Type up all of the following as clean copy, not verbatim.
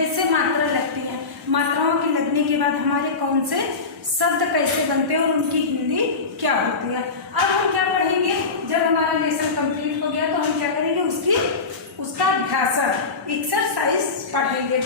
कैसे मात्रा लगती है, मात्राओं के लगने के बाद हमारे कौन से शब्द कैसे बनते हैं और उनकी हिंदी क्या होती है। अब हम क्या पढ़ेंगे, जब हमारा लेसन कंप्लीट हो गया तो हम क्या करेंगे, उसका अभ्यास एक्सरसाइज पढ़ेंगे।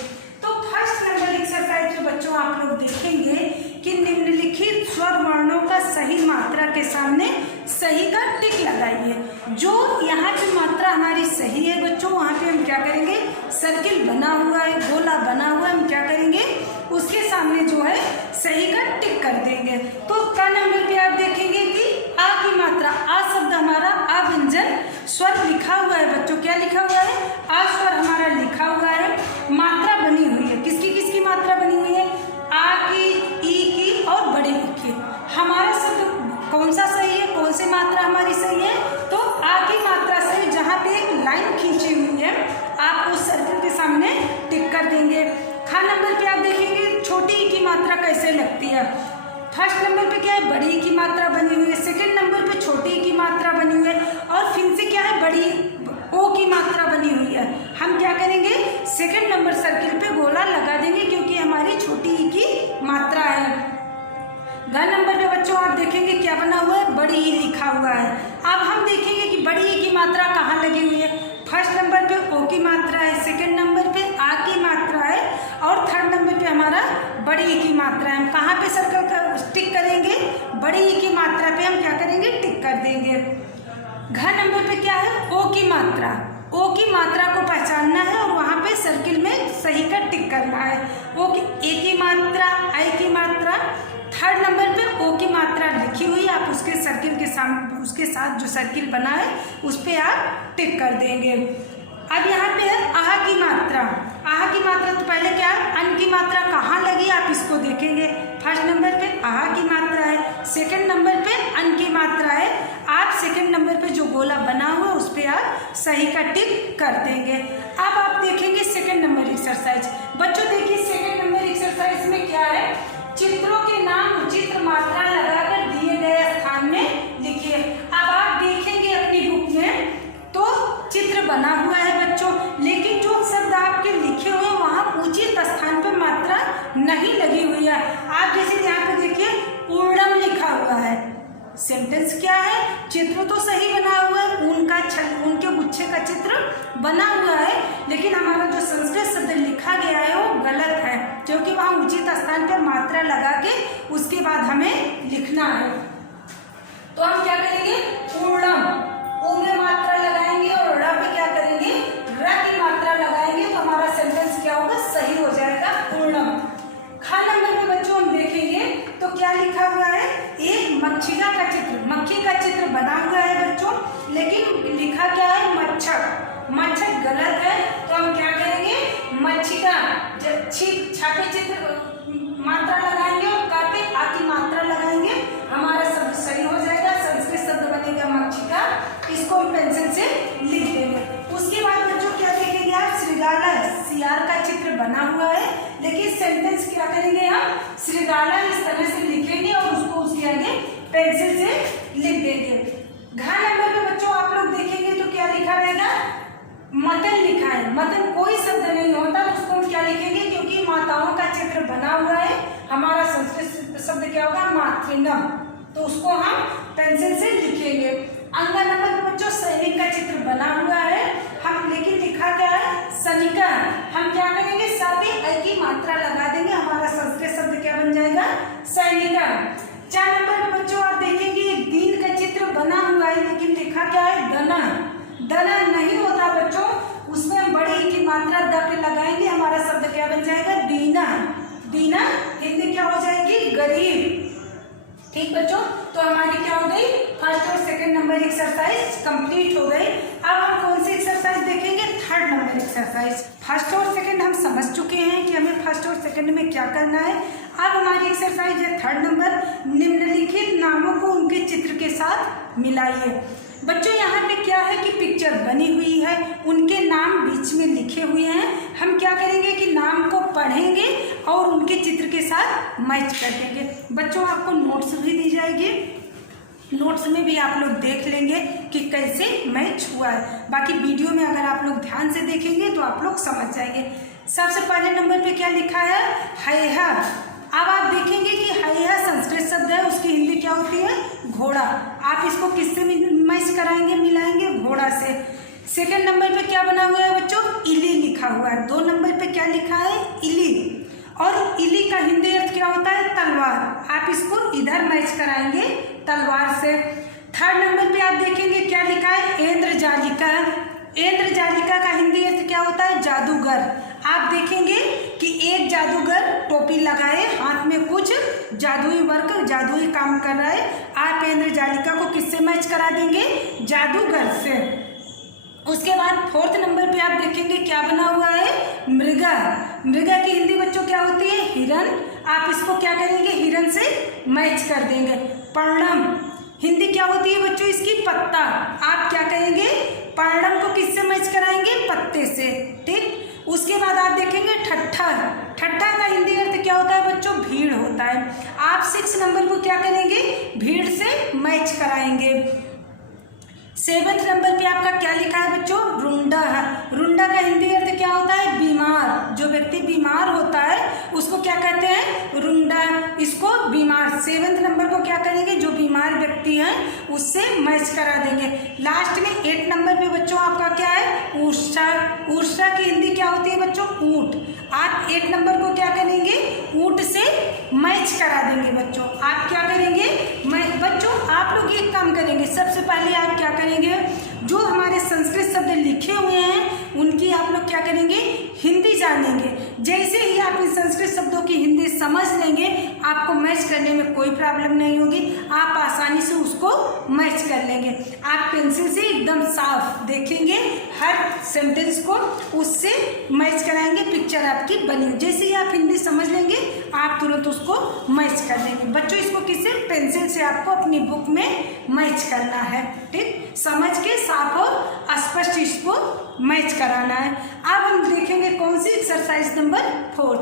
तो फर्स्ट नंबर एक्सरसाइज जो बच्चों आप लोग देखेंगे कि निम्नलिखित स्वर वर्णों का सही मात्रा के सामने सही का टिक लगाइए। जो यहाँ की मात्रा हमारी सही है बच्चों, वहाँ पे हम क्या करेंगे, सर्किल बना हुआ है, गोला बना हुआ है, हम क्या करेंगे, उसके सामने जो है सही का टिक कर देंगे। तो क नंबर पे आप देखेंगे कि आ की मात्रा, आ शब्द हमारा आ व्यंजन स्वर लिखा हुआ है बच्चों, क्या लिखा हुआ है, आ स्वर हमारा लिखा हुआ है, मात्रा बनी हुई है, किसकी किसकी मात्रा बनी हुई है, आ की, ई की और बड़ी ई की। हमारा शब्द कौन सा सही है, कौन सी मात्रा हमारी सही है, तो आ की मात्रा सही। जहाँ पे एक लाइन खींची हुई है आप उस सर्कल के सामने टिक कर देंगे। खा नंबर पे आप देखेंगे छोटी ई की मात्रा कैसे लगती है। फर्स्ट नंबर पे क्या है, बड़ी ई की मात्रा बनी हुई है, सेकंड नंबर पे छोटी ई की मात्रा बनी हुई है, और फिर से क्या है, बड़ी ओ की मात्रा बनी हुई है। हम क्या करेंगे, सेकंड नंबर सर्किल पे गोला लगा देंगे क्योंकि हमारी छोटी ई की मात्रा है। घ नंबर पे बच्चों आप देखेंगे क्या बना हुआ है, बड़ी ई लिखा हुआ है। अब हम देखेंगे कि बड़ी ई की मात्रा कहाँ लगी हुई है। फर्स्ट नंबर पे ओ की मात्रा है, सेकंड नंबर पे आ की मात्रा है, और थर्ड नंबर पे हमारा बड़ी ई की मात्रा है। हम कहाँ पे सर्कल का टिक करेंगे, बड़ी ई की मात्रा पे हम क्या करेंगे, टिक कर देंगे। घ नंबर पे क्या है, ओ की मात्रा, ओ की मात्रा को पहचानना है और वहाँ पे सर्किल में सही का टिक करना है। ओ की, ए की मात्रा, आई की मात्रा, थर्ड नंबर पे ओ की मात्रा लिखी हुई, आप उसके सर्किल के सामने, उसके साथ जो सर्किल बना है उस पर आप टिक कर देंगे। अब यहाँ पे है आहा की मात्रा। आहा की मात्रा तो पहले क्या है, अन की मात्रा कहाँ लगी आप इसको देखेंगे। फर्स्ट नंबर पे आहा की मात्रा है, सेकंड नंबर पे अन की मात्रा है। आप सेकंड नंबर पे जो गोला बना हुआ है उस पर आप सही का टिक कर देंगे। अब आप देखेंगे सेकंड नंबर एक्सरसाइज। बच्चों देखिए सेकंड नंबर एक्सरसाइज में क्या है, चित्रों के नाम उचित मात्रा लगाकर दिए गए स्थान में लिखिए। अब आप देखेंगे अपनी बुक में तो चित्र बना हुआ है बच्चों, लेकिन जो शब्द आपके लिखे हुए हैं वहाँ उचित स्थान पर मात्रा नहीं लगी हुई है। आप जैसे यहाँ पे देखिए पूर्णम लिखा हुआ है, सेंटेंस क्या है, चित्र तो सही बना हुआ है, उनके गुच्छे का चित्र बना हुआ है, लेकिन हमारा जो संस्कृत शब्द लिखा गया है वो गलत है, क्योंकि वहाँ उचित स्थान पर मात्रा लगा के उसके बाद हमें लिखना है। तो हम क्या करेंगे, पूर्णम, ऊ में मात्रा लगाएंगे और र पे क्या करेंगे, र की मात्रा लगाएंगे, तो हमारा सेंटेंस क्या होगा, सही हो जाएगा, पूर्णम। खा नंबर में बच्चों हम देखेंगे तो क्या लिखा हुआ है, एक मक्षिका का चित्र, मक्खी का चित्र बना हुआ है बच्चों, लेकिन लिखा क्या है, मच्छर। मच्छर गलत है, तो हम क्या करेंगे, मक्षिका, छापे चित्र मात्रा लगाएंगे और कापे आ की मात्रा लगाएंगे, हमारा शब्द सही हो जाएगा, संस्कृत शब्द बनेगा मक्षिका। इसको हम पेंसिल से लिख देंगे। उसके बाद बच्चों क्या देखेंगे आप, श्रृंगाला, सियार का चित्र बना हुआ है, लेकिन सेंटेंस क्या करेंगे हम, श्रृंगाला इस तरह से लिखेंगे और उसको उसके आगे पेंसिल से लिख देंगे। घ नंबर पे बच्चों आप लोग देखेंगे तो क्या लिखा रहेगा, मतन लिखा है। मतन कोई शब्द नहीं होता, तो उसको हम क्या लिखेंगे, क्योंकि माताओं का चित्र बना हुआ है, हमारा संस्कृत शब्द क्या होगा, मातृनम, तो उसको हम पेंसिल से लिखेंगे। अंग नंबर पे बच्चों सैनिक का चित्र बना हुआ है, हम लेकिन लिखा क्या है, सैनिका, हम क्या करेंगे, साथ ही अ की मात्रा लगा देंगे, हमारा संस्कृत शब्द क्या बन जाएगा, सैनिका। 4 नंबर पे बच्चों आप देखेंगे दीन का चित्र बना हुआ है, लेकिन लिखा क्या है, दना। दना नहीं होता बच्चों, उसमें हम बड़ी ई की मात्रा द पे लगाएंगे, हमारा शब्द क्या बन जाएगा, दीना। दीना हिंदी क्या हो जाएगी, गरीब। ठीक बच्चों, तो हमारी क्या हो गई, फर्स्ट और सेकंड नंबर एक्सरसाइज कंप्लीट हो गई। अब हम कौन सी एक्सरसाइज देखेंगे, थर्ड नंबर एक्सरसाइज। फर्स्ट और सेकंड हम समझ चुके हैं कि हमें फर्स्ट और सेकंड में क्या करना है। अब हमारी एक्सरसाइज है थर्ड नंबर, निम्नलिखित नामों को उनके चित्र के साथ मिलाइए। बच्चों यहाँ पे क्या है कि पिक्चर बनी हुई है, उनके नाम बीच में लिखे हुए हैं, हम क्या करेंगे कि नाम को पढ़ेंगे और उनके चित्र के साथ मैच कर देंगे। बच्चों आपको नोट्स भी दी जाएगी, नोट्स में भी आप लोग देख लेंगे कि कैसे मैच हुआ है। बाकी वीडियो में अगर आप लोग ध्यान से देखेंगे तो आप लोग समझ जाएंगे। सबसे पहले नंबर पे क्या लिखा है, हैहा। अब आप देखेंगे कि हैहा संस्कृत शब्द है, उसकी हिंदी क्या होती है, घोड़ा। आप इसको किससे मैच कराएंगे, मिलाएंगे, घोड़ा से। सेकंड नंबर पे क्या बना हुआ है बच्चों, इली लिखा हुआ है। 2 नंबर पे क्या लिखा है, इली, और इली का हिंदी अर्थ क्या होता है, तलवार। आप इसको इधर मैच कराएंगे तलवार से। थर्ड नंबर पे आप देखेंगे क्या लिखा है, इंद्रजालिका। इंद्रजालिका का हिंदी अर्थ क्या होता है, जादूगर। आप देखेंगे कि एक जादूगर टोपी लगाए, हाथ में कुछ जादुई वर्क, जादुई काम कर रहा है। आप इंद्रजालिका को किससे मैच करा देंगे, जादूगर से। उसके बाद 4th नंबर पे आप देखेंगे क्या बना हुआ है, मृगा। मृगा की हिंदी बच्चों क्या होती है, हिरन। आप इसको क्या करेंगे, हिरन से मैच कर देंगे। पर्णम हिंदी क्या होती है बच्चों इसकी, पत्ता। आप क्या कहेंगे, पर्णम को किससे मैच कराएंगे, पत्ते से, ठीक। उसके बाद आप देखेंगे ठट्ठा। ठट्ठा का हिंदी अर्थ क्या होता है बच्चों, भीड़ होता है। आप 6 नंबर को क्या करेंगे, भीड़ से मैच कराएंगे। 7th नंबर पे आपका क्या लिखा है बच्चों, रुंडा। रुंडा का हिंदी अर्थ क्या होता है, बीमार। जो व्यक्ति बीमार होता है उसको क्या कहते हैं, रुंडा। इसको बीमार। 7th नंबर को क्या करेंगे, जो बीमार व्यक्ति है उससे मैच करा देंगे। लास्ट में 8 नंबर पे बच्चों आपका क्या है, ऊर्सा। ऊर्सा की हिंदी क्या होती है बच्चों, ऊंट। आप 8 नंबर को क्या करेंगे, ऊंट से मैच करा देंगे बच्चों। आप क्या करेंगे, बच्चों आप लोग एक काम करेंगे, सबसे पहले आप क्या करेंगे, जो हमारे संस्कृत शब्द लिखे हुए हैं उनकी आप लोग क्या करेंगे, हिंदी जानेंगे। जैसे ही आप इन संस्कृत शब्दों की हिंदी समझ लेंगे, आपको मैच करने में कोई प्रॉब्लम नहीं होगी, आप आसानी से उसको मैच कर लेंगे। आप पेंसिल से एकदम साफ देखेंगे हर सेंटेंस को, उससे मैच कराएंगे, पिक्चर आपकी बनी। जैसे ही आप हिंदी समझ लेंगे आप तुरंत उसको मैच कर लेंगे। बच्चों इसको किसी पेंसिल से आपको अपनी बुक में मैच करना है, ठीक। समझ के साफ और स्पष्ट इसको मैच कराना है। अब हम देखेंगे कौन सी, एक्सरसाइज नंबर 4।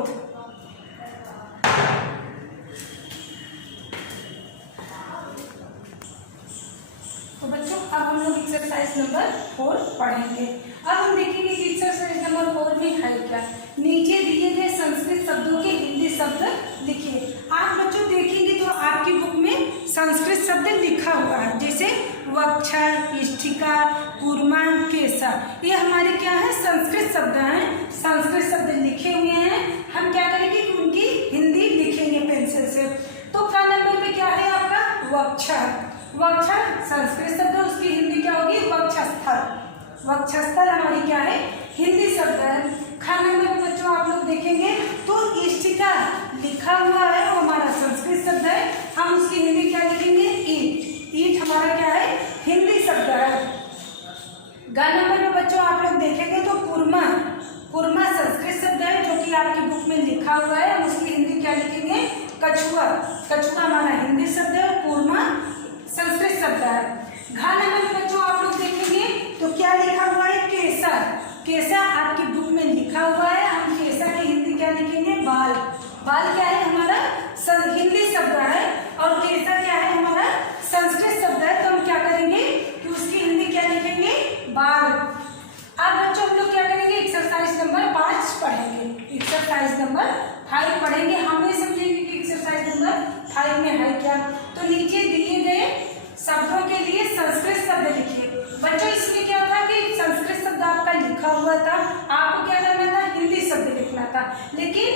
तो बच्चों अब हम लोग एक्सरसाइज नंबर 4 पढ़ेंगे। अब हम देखेंगे कि एक्सरसाइज नंबर 4 में है क्या। नीचे दिए गए संस्कृत शब्दों के हिंदी शब्द लिखिए। आप बच्चों देखेंगे तो आपकी बुक में संस्कृत शब्द लिखा हुआ है, जैसे वक्षर, इष्टिका, कूर्मा, केसा। ये हमारे क्या है, संस्कृत शब्द हैं। संस्कृत शब्द लिखे हुए हैं, हम क्या करेंगे कि उनकी हिंदी लिखेंगे पेंसिल से। तो का नंबर पे क्या है आपका, वक्षर। वक्षर संस्कृत शब्द है, उसकी हिंदी क्या होगी, वक्षस्थल। वक्षस्थल हमारी क्या है, हिंदी शब्द है। खा नंबर पे बच्चों आप लोग देखेंगे तो इष्टिका लिखा हुआ है, वो हमारा संस्कृत शब्द है, हम उसकी हिंदी क्या लिखेंगे, ईट। ईट हमारा क्या है, हिंदी शब्द है। गा नंबर पे बच्चों आप लोग देखेंगे तो कुरमा। कुरमा संस्कृत शब्द है जो कि आपकी बुक में लिखा हुआ है, हम उसकी हिंदी क्या लिखेंगे, कछुआ। कछुआ हमारा हिंदी शब्द है, कुरमा संस्कृत शब्द है। घा नंबर पे बच्चों आप लोग देखेंगे तो क्या लिखा हुआ है, केसर। केसा आपकी बुक में लिखा हुआ है, हम केसा की हिंदी क्या लिखेंगे, बाल। बाल क्या है हमारा हिंदी शब्द है, और केसा क्या है हमारा संस्कृत शब्द है, तो हम क्या करेंगे कि उसकी हिंदी क्या लिखेंगे, बाल। अब बच्चों हम लोग क्या करेंगे, एक्सरसाइज नंबर 5 पढ़ेंगे। एक्सरसाइज नंबर 5 पढ़ेंगे, हम ये समझेंगे कि एक्सरसाइज नंबर 5 में है क्या। तो नीचे दिए गए शब्दों के लिए संस्कृत शब्द लिखिए। बच्चों इसमें क्या था कि संस्कृत शब्द आपका लिखा हुआ था, आपको क्या करना था, हिंदी शब्द लिखना था। लेकिन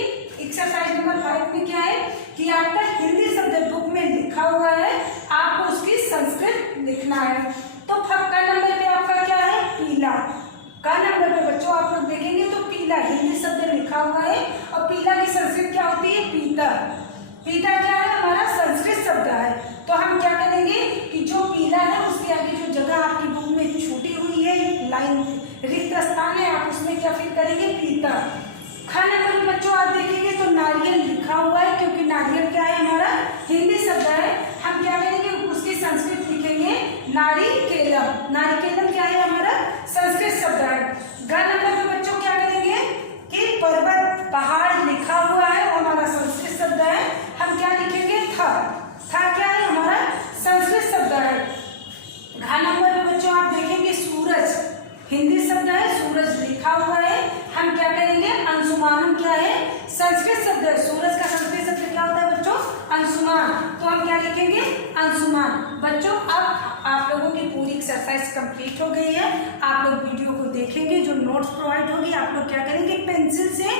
एक्सरसाइज नंबर 5 में क्या है कि आपका हिंदी शब्द बुक में लिखा हुआ है, आपको उसकी संस्कृत लिखना है। तो का नंबर पे आपका क्या है, पीला। का नंबर पे बच्चों आप लोग देखेंगे तो पीला हिंदी शब्द लिखा हुआ है, और पीला की संस्कृत क्या होती है, पीता। पीता क्या है हमारा संस्कृत शब्द है, तो हम क्या करेंगे कि जो पीला है उसके आगे जो जगह आपकी बुक में छूटी हुई है, लाइन रिक्त स्थान है, आप उसमें क्या फिर करेंगे, पीता। खा नंबर में बच्चों आप देखेंगे तो नारियल लिखा हुआ है, क्योंकि नारियल क्या है हमारा हिंदी शब्द है, हम क्या करेंगे उसकी संस्कृत लिखेंगे, नारिकेलम। नारिकेलम क्या है हमारा संस्कृत शब्द है। ग नंबर में बच्चों क्या करेंगे कि पर्वत, पहाड़ लिखा हुआ है, वो हमारा संस्कृत शब्द है, हम क्या लिखेंगे, था। था क्या है हमारा संस्कृत शब्द है। घा नंबर में बच्चों आप देखेंगे सूरज हिंदी शब्द है, सूरज लिखा हुआ है, हम क्या करेंगे, अंशुमान अंशुमान। बच्चों अब आप लोगों की पूरी एक्सरसाइज कंप्लीट हो गई है। आप लोग वीडियो को देखेंगे, जो नोट्स प्रोवाइड होगी आप लोग क्या करेंगे, पेंसिल से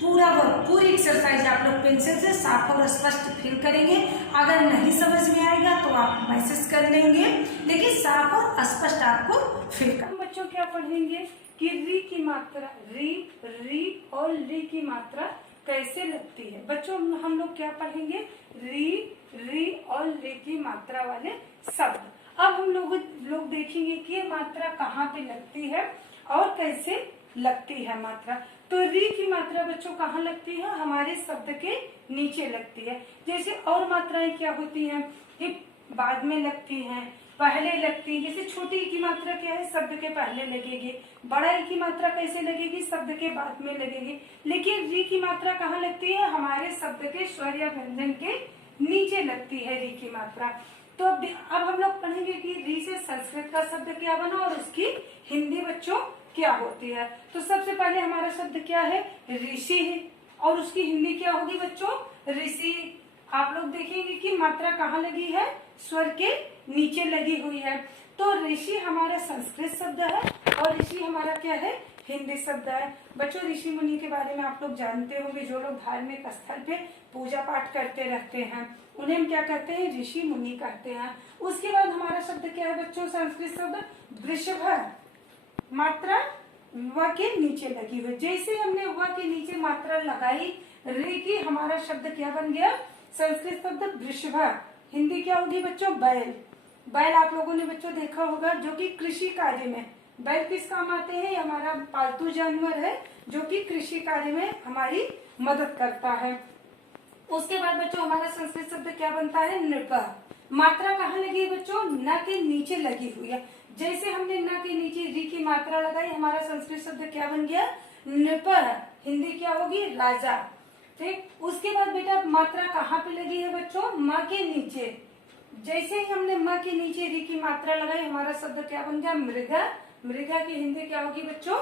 पूरा वर्क, पूरी एक्सरसाइज आप लोग पेंसिल से साफ और स्पष्ट फिल करेंगे। अगर नहीं समझ में आएगा तो आप मैसेज कर लेंगे, लेकिन साफ और स्पष्ट आपको फिल कर। बच्चों क्या पढ़ेंगे कि री की मात्रा, री और ली की मात्रा कैसे लगती है। बच्चों हम लोग क्या पढ़ेंगे, री और ली की मात्रा वाले शब्द। अब हम लोग देखेंगे कि ये मात्रा कहाँ पे लगती है और कैसे लगती है मात्रा। तो री की मात्रा बच्चों कहाँ लगती है, हमारे शब्द के नीचे लगती है। जैसे और मात्राएं क्या होती हैं कि बाद में लगती हैं, पहले लगती है। जैसे छोटी ई की मात्रा क्या है, शब्द के पहले लगेगी। बड़ा ई की मात्रा कैसे लगेगी, शब्द के बाद में लगेगी। लेकिन री की मात्रा कहाँ लगती है, हमारे शब्द के स्वर या व्यंजन के नीचे लगती है री की मात्रा। तो अब हम लोग पढ़ेंगे कि री से संस्कृत का शब्द क्या बना और उसकी हिंदी बच्चों क्या होती है। तो सबसे पहले हमारा शब्द क्या है, ऋषि है, और उसकी हिंदी क्या होगी बच्चों, ऋषि। आप लोग देखेंगे कि मात्रा कहाँ लगी है, स्वर के नीचे लगी हुई है। तो ऋषि हमारा संस्कृत शब्द है और ऋषि हमारा क्या है, हिंदी शब्द है। बच्चों ऋषि मुनि के बारे में आप लोग जानते होंगे, जो लोग धार्मिक स्थल पे पूजा पाठ करते रहते हैं उन्हें हम क्या कहते हैं, ऋषि मुनि कहते हैं। उसके बाद हमारा शब्द क्या है बच्चों, संस्कृत शब्द वृषभ, मात्रा व के नीचे लगी हुई। जैसे हमने व के नीचे मात्रा लगाई रे की, हमारा शब्द क्या बन गया, संस्कृत शब्द वृषभ। हिंदी क्या होगी बच्चों, बैल। बैल आप लोगों ने बच्चों देखा होगा, जो कि कृषि कार्य में बैल किस काम आते हैं, हमारा पालतू जानवर है जो कि कृषि कार्य में हमारी मदद करता है। उसके बाद बच्चों हमारा संस्कृत शब्द क्या बनता है, नृप। मात्रा कहाँ लगी है बच्चों, न के नीचे लगी हुई है। जैसे हमने न के नीचे री की मात्रा लगाई, हमारा संस्कृत शब्द क्या बन गया, नृप। हिंदी क्या होगी, राजा। ठीक। उसके बाद बेटा मात्रा कहाँ पे लगी है बच्चों, म के नीचे। जैसे ही हमने म के नीचे री की मात्रा लगाई, हमारा शब्द क्या बन गया, मृगा। मृगा की हिंदी क्या होगी बच्चों,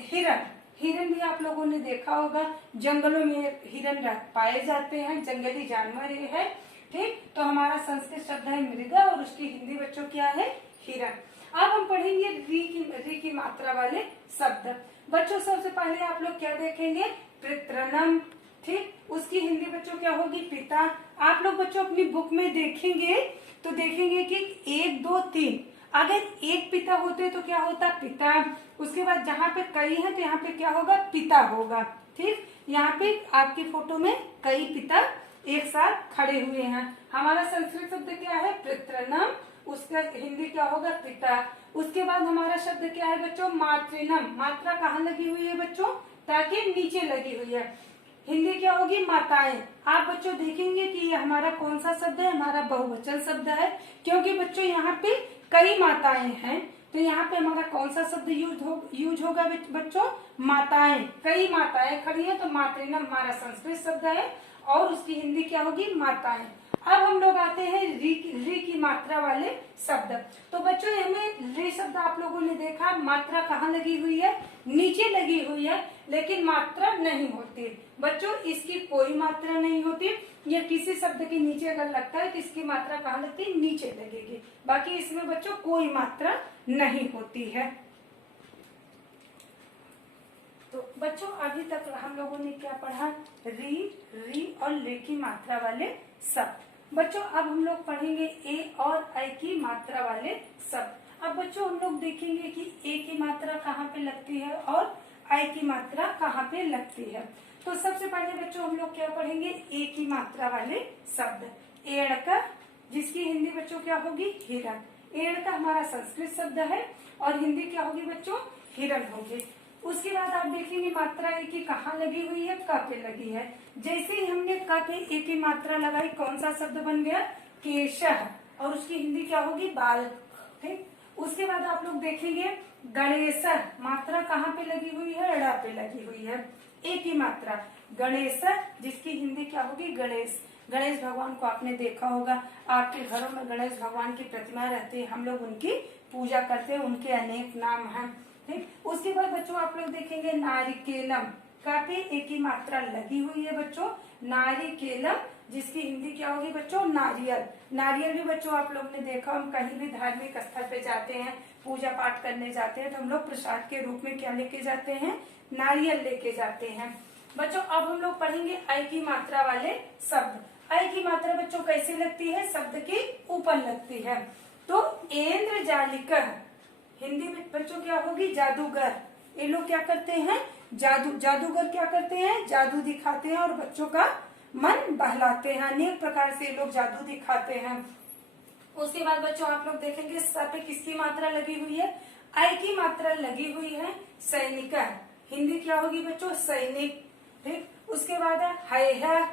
हिरण। हिरण भी आप लोगों ने देखा होगा, जंगलों में हिरण पाए जाते हैं, जंगली जानवर ये है। ठीक। तो हमारा संस्कृत शब्द है मृगा और उसकी हिंदी बच्चों क्या है, हिरण। अब हम पढ़ेंगे री की मात्रा वाले शब्द। बच्चों सबसे पहले आप लोग क्या देखेंगे, पितृनम। ठीक। उसकी हिंदी बच्चों क्या होगी, पिता। आप लोग बच्चों अपनी बुक में देखेंगे तो देखेंगे कि 1 2 3, अगर एक पिता होते तो क्या होता, पिता। उसके बाद जहाँ पे कई है तो यहाँ पे क्या होगा, पिता होगा। ठीक। यहाँ पे आपकी फोटो में कई पिता एक साथ खड़े हुए हैं। हमारा संस्कृत शब्द क्या है, पितृनम। उसका हिंदी क्या होगा, पिता। उसके बाद हमारा शब्द क्या है बच्चों, मातृनम। मात्रा कहाँ लगी हुई है बच्चों, ताकि नीचे लगी हुई है। हिंदी क्या होगी, माताएं। आप बच्चों देखेंगे कि ये हमारा कौन सा शब्द है, हमारा बहुवचन शब्द है, क्योंकि बच्चों यहाँ पे कई माताएं हैं। तो यहाँ पे हमारा कौन सा शब्द यूज होगा बच्चों, माताएं। कई माताएं खड़ी हैं तो मातृनम हमारा संस्कृत शब्द है और उसकी हिंदी क्या होगी, माताएं। अब हम लोग आते हैं री की मात्रा वाले शब्द। तो बच्चों हमें री शब्द आप लोगों ने देखा, मात्रा कहाँ लगी हुई है, नीचे लगी हुई है, लेकिन मात्रा नहीं होती। बच्चों इसकी कोई मात्रा नहीं होती। या किसी शब्द के नीचे अगर लगता है तो इसकी मात्रा कहाँ लगती है, नीचे लगेगी। बाकी इसमें बच्चों कोई मात्रा नहीं होती है। तो बच्चों अभी तक हम लोगों ने क्या पढ़ा, री और ले की मात्रा वाले शब्द। बच्चों अब हम लोग पढ़ेंगे ए और आई की मात्रा वाले शब्द। अब बच्चों हम लोग देखेंगे कि ए की मात्रा कहाँ पे लगती है और आई की मात्रा कहाँ पे लगती है। तो सबसे पहले बच्चों हम लोग क्या पढ़ेंगे, ए की मात्रा वाले शब्द। एड़का, जिसकी हिंदी बच्चों क्या होगी, हिरण। एड़का हमारा संस्कृत शब्द है और हिंदी क्या होगी बच्चों, हिरण होगी। उसके बाद आप देखेंगे मात्रा ए की कहाँ लगी हुई है, क पे लगी है। जैसे ही हमने क पे ए की मात्रा लगाई, कौन सा शब्द बन गया, केशह, और उसकी हिंदी क्या होगी, बाल। ठीक। उसके बाद आप लोग देखेंगे गणेश, मात्रा कहाँ पे लगी हुई है, ड़ पे लगी हुई है। ए की मात्रा गणेश, जिसकी हिंदी क्या होगी, गणेश। गणेश भगवान को आपने देखा होगा, आपके घरों में गणेश भगवान की प्रतिमा रहती है, हम लोग उनकी पूजा करते हैं, उनके अनेक नाम हैं। ठीक। उसके बाद बच्चों आप लोग देखेंगे नारिकेलम, का पे एक ही मात्रा लगी हुई है बच्चों, नारिकेलम, जिसकी हिंदी क्या होगी बच्चों, नारियल। नारियल भी बच्चों आप लोग ने देखा, हम कहीं भी धार्मिक स्थल पे जाते हैं, पूजा पाठ करने जाते हैं, तो हम लोग प्रसाद के रूप में क्या लेके जाते हैं, नारियल लेके जाते हैं। बच्चों अब हम लोग पढ़ेंगे ऐ की मात्रा वाले शब्द। ऐ की मात्रा बच्चों कैसे लगती है, शब्द के ऊपर लगती है। तो इंद्रजालिका हिंदी में बच्चों क्या होगी, जादूगर। ये लोग क्या करते हैं, जादूगर क्या करते हैं, जादू दिखाते हैं और बच्चों का मन बहलाते हैं। अनेक प्रकार से लोग जादू दिखाते हैं। उसके बाद बच्चों आप लोग देखेंगे स पे किसकी मात्रा लगी हुई है, ऐ की मात्रा लगी हुई है, सैनिका। हिंदी क्या होगी बच्चों, सैनिक। ठीक, उसके बाद है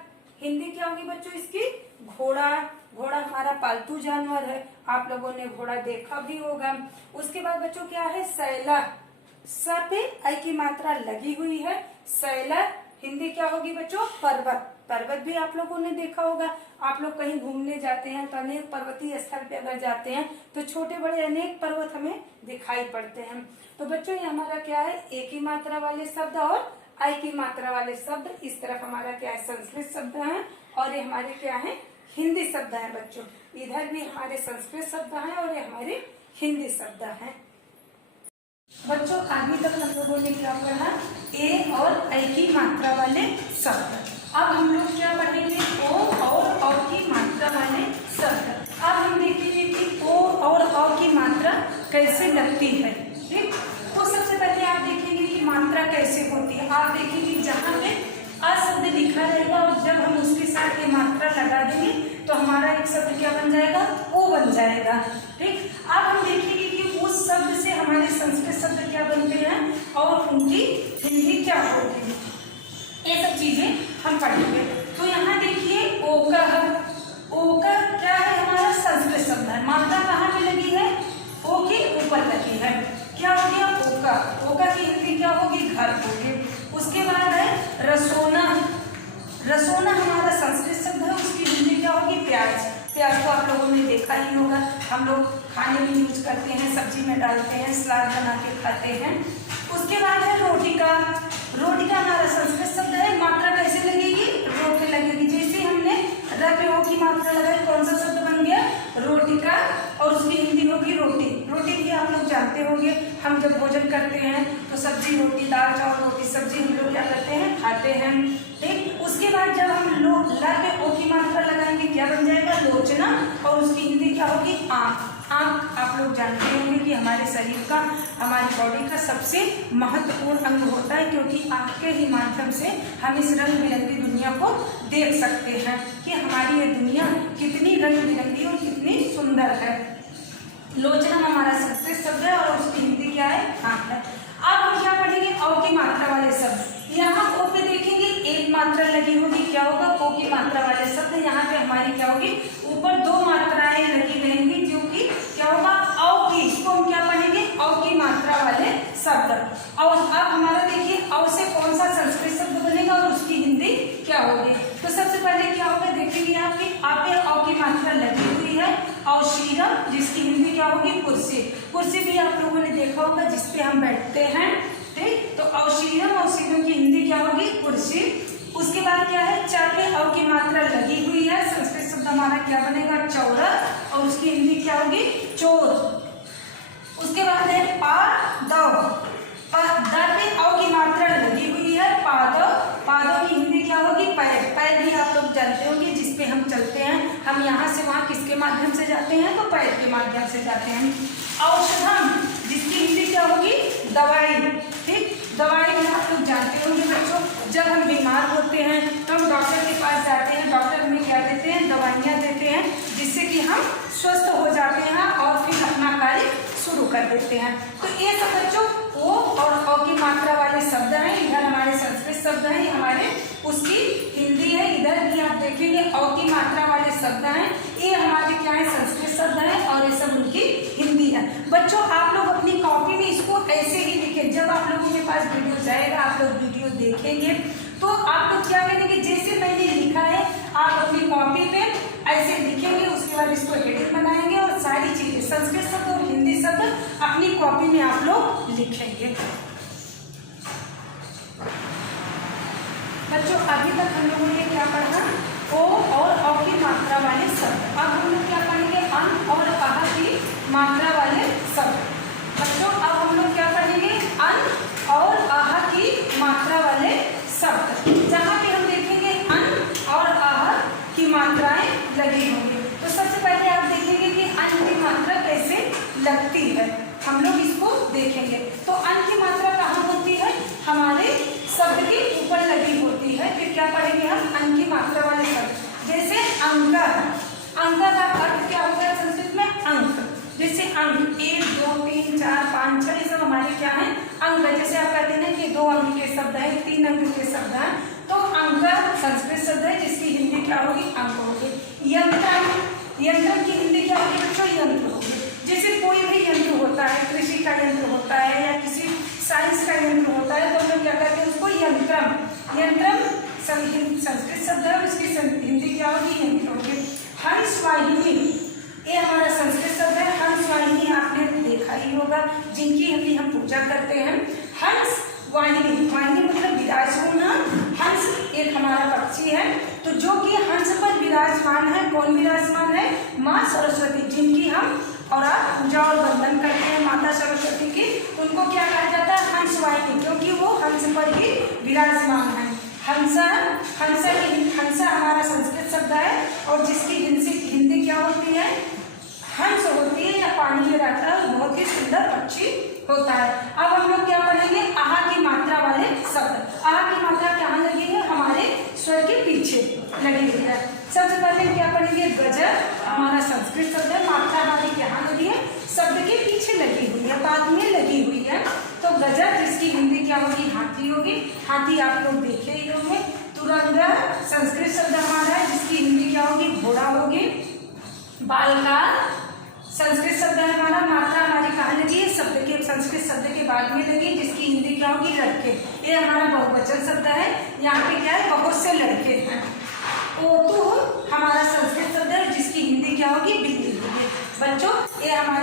हिंदी क्या होगी बच्चों इसकी, घोड़ा। घोड़ा हमारा पालतू जानवर है, आप लोगों ने घोड़ा देखा भी होगा। उसके बाद बच्चों क्या है, सैला। स पे ऐ की मात्रा लगी हुई है, सैला। हिंदी क्या होगी बच्चों, पर्वत। पर्वत भी आप लोगों ने देखा होगा, आप लोग कहीं घूमने जाते हैं तो अनेक पर्वतीय स्थल पे अगर जाते हैं तो छोटे बड़े अनेक पर्वत हमें दिखाई पड़ते हैं। तो बच्चों ये हमारा क्या है, एक ही मात्रा वाले शब्द और ऐ की मात्रा वाले शब्द। इस तरफ हमारा क्या है, संस्कृत शब्द है और ये हमारे क्या है, हिंदी शब्द है बच्चों। इधर भी हमारे संस्कृत शब्द हैं और ये हमारे हिंदी शब्द हैं। बच्चों आगे तक हम लोगों ने क्या पढ़ा, ए और ऐ की मात्रा वाले शब्द। अब हम लोग क्या पढ़ेंगे, ओ और औ की मात्रा वाले शब्द। अब हम देखेंगे कि ओ और औ की मात्रा कैसे लगती है। ठीक, तो सबसे पहले आप देखेंगे कि मात्रा कैसे होती है। आप देखेंगे जहाँ पे अ शब्द लिखा रहेगा और जब हम उसके साथ ये मात्रा लगा देंगे तो हमारा एक शब्द क्या बन जाएगा, ओ बन जाएगा। ठीक, अब हम देखेंगे कि उस शब्द से हमारे संस्कृत शब्द क्या बनते हैं और उनकी हिंदी क्या होती है, ये सब चीजें हम पढ़ेंगे। तो यहाँ देखिए ओकर। ओकर क्या है, हमारा संस्कृत शब्द है। मात्रा कहाँ पे लगी है, ओ के ऊपर लगी है। क्या हो गया, ओकर। ओकर की हिंदी क्या होगी, घर होगी। उसके बाद है रसोना। रसोना हमारा संस्कृत शब्द है, उसकी हिंदी क्या होगी, प्याज। प्याज को आप लोगों ने देखा ही होगा, हम लोग खाने में यूज करते हैं, सब्जी में डालते हैं, सलाद बना के खाते हैं। उसके बाद है रोटिका। रोटिका हमारा संस्कृत शब्द है, मात्रा कैसे लगेगी, रो पे लगेगी। जैसे हमने र पे ओ की मात्रा लगाई, कौन सा शब्द बन गया, रोटिका, और उसकी हिंदी होगी रोटी। रोटी भी आप लोग जानते होंगे, हम जब भोजन करते हैं तो सब्जी रोटी, दाल चावल रोटी सब्जी हम लोग क्या करते हैं, खाते हैं। ठीक, उसके बाद जब हम लोग ल पे ओ की मात्रा लगाएंगे क्या बन जाएगा, लोचना, और उसकी हिंदी क्या होगी, आँख। आँख आप लोग जानते होंगे कि हमारे शरीर का, हमारी बॉडी का सबसे महत्वपूर्ण अंग होता है, क्योंकि आँख के ही माध्यम से हम इस रंग बिरंगी दुनिया को देख सकते हैं कि हमारी ये दुनिया कितनी रंग बिरंगी और कितनी सुंदर है। लोचना हमारा संस्कृत शब्द है और उसकी हिंदी क्या है, आँख है। अब हम क्या पढ़ेंगे, औ की मात्रा वाले शब्द। यहाँ ओ पे देखेंगे एक मात्रा लगी होगी, क्या होगा, ओ की मात्रा वाले शब्द। यहाँ पे हमारी क्या होगी, ऊपर दो मात्राएं लगी रहेंगी, जो कि क्या होगा, औ की। इसको हम क्या पढ़ेंगे, औ की मात्रा वाले शब्द। और अब हमारा देखिए औ से कौन सा संस्कृत शब्द बनेगा और उसकी हिंदी क्या होगी। तो सबसे पहले क्या होगा, देखेंगे आपकी आप औ की मात्रा लगी हुई है, औशीरम, जिसकी हिंदी क्या होगी, कुर्सी। कुर्सी भी आप लोगों ने देखा होगा जिसपे हम बैठते हैं। ठीक, तो औशीरम, औशीरम की हिंदी क्या होगी, कुर्सी। उसके बाद क्या है, च पे औ की मात्रा लगी हुई है, संस्कृत शब्द हमारा क्या बनेगा, चौरस, और उसकी हिंदी क्या होगी, चोर। उसके बाद है पादव। द पे औ की मात्रा लगी हुई है, पादव। पादव की हिंदी क्या होगी, पैर। पैर भी आप लोग जानते होंगे जिसपे हम चलते हैं, हम यहाँ से वहाँ किसके माध्यम से जाते हैं, तो पैर के माध्यम से जाते हैं। औषधम, जिसकी हिंदी क्या होगी, दवाई। ठीक, दवाई भी आप लोग जानते होंगे बच्चों, जब हम बीमार होते हैं तो हम डॉक्टर के पास जाते हैं, डॉक्टर हमें क्या देते हैं, दवाइयाँ देते हैं, जिससे कि हम स्वस्थ हो जाते हैं और फिर अपना कार्य शुरू कर देते हैं। तो ये सब बच्चों ओ और औ की मात्रा वाले शब्द हैं। इधर हमारे संस्कृत शब्द हैं, हमारे उसकी हिंदी है। इधर भी आप देखेंगे औ की मात्रा वाले शब्द हैं, ये हमारे क्या है, संस्कृत शब्द हैं, और ये सब उनकी हिंदी है। बच्चों आप लोग अपनी कॉपी में इसको ऐसे ही लिखें। जब आप लोगों के पास वीडियो जाएगा, आप लोग वीडियो देखेंगे तो आप लोग क्या करेंगे, जैसे मैंने लिखा है आप अपनी कॉपी पे ऐसे लिखेंगे, उसके बाद इसको हेडिंग बनाएंगे और सारी चीजें संस्कृत शब्द और हिंदी शब्द अपनी कॉपी में आप लोग लिखेंगे। अभी तक हम लोगों ने क्या पढ़ा, ओ और औ की मात्रा वाले शब्द। अब हम लोग क्या पढ़ेंगे, अन और आह की मात्रा वाले शब्द। बच्चों अब हम लोग क्या पढ़ेंगे, अन और आह की मात्रा वाले शब्द, जहाँ पे हम देखेंगे अन और आह की मात्राएं लगी होंगी। तो सबसे पहले आप देखेंगे कि अन की मात्रा कैसे लगती है, हम लोग इसको देखेंगे। तो अन की मात्रा कहाँ होती है, हमारे शब्द के ऊपर लगी होती है। फिर क्या पढ़ेंगे हम, अन की मात्रा वाले शब्द, जैसे अंक है। अंक का अर्थ क्या होता है संस्कृत में, अंक। जैसे अंक 1 2 3 4 5 6 ये सब हमारे क्या है, अंक। जैसे आप कहते हैं कि 2 अंक के शब्द है, 3 अंक के शब्द है, तो अंक संस्कृत शब्द है जिसकी हिंदी क्या होगी, अंक होगी। यंत्रम, यंत्रम की हिंदी क्या होगी बच्चों, यंत्र होगी। जैसे कोई भी यंत्र होता है, कृषि का यंत्र होता है या किसी साइंस का यंत्र होता है, तो हम लोग क्या कहते हैं उसको यंत्रम। यंत्रम संस्कृत शब्द है, उसकी हिंदी क्या होगी, यंत्र होगी। हंस वाहिनी, ये हमारा संस्कृत शब्द है। हंस वाहिनी आपने देखा ही होगा, जिनकी हिंदी हम पूजा करते हैं। हंस वाहिनी, वाहिनी मतलब विराज होना। हंस एक हमारा पक्षी है, तो जो कि हंस पर विराजमान है। कौन विराजमान है, माँ सरस्वती, जिनकी हम और आप पूजा और वंदन करते हैं माता सरस्वती की, तो उनको क्या कहा जाता है, हंस वाहिनी, क्योंकि वो हंस पर ही विराजमान है। हंसा, हंसा हमारा संस्कृत शब्द है और जिसकी हिंदी क्या होती है, हंस होती है या पानी में रहता है, बहुत ही सुंदर पक्षी होता है। अब हम लोग क्या पढ़ेंगे, आहा की मात्रा वाले शब्द। आहा की मात्रा कहाँ लगी है, हमारे स्वर के पीछे लगी हुई है। सबसे पहले क्या पढ़ेंगे, गजर हमारा संस्कृत शब्द है, मात्रा हमारी यहाँ लगी है, शब्द के पीछे लगी हुई है, बाद में लगी हुई है। तो गजर जिसकी हिंदी क्या होगी, हाथी होगी। हाथी आप लोग देखे ही होंगे। तुरंगा संस्कृत शब्द हमारा है, जिसकी हिंदी क्या होगी, घोड़ा होगी। बालकार संस्कृत शब्द है हमारा, मात्रा हमारी कहाँ लगी है, शब्द के संस्कृत शब्द के बाद में लगी, जिसकी हिंदी क्या होगी, लड़के। ये हमारा बहुवचन शब्द है, यहाँ पे क्या है, बहुत से लड़के हैं। ओतु हमारा संस्कृत शब्द है, जिसकी हिंदी क्या होगी, बिल्ली होगी। बच्चों ये हमारे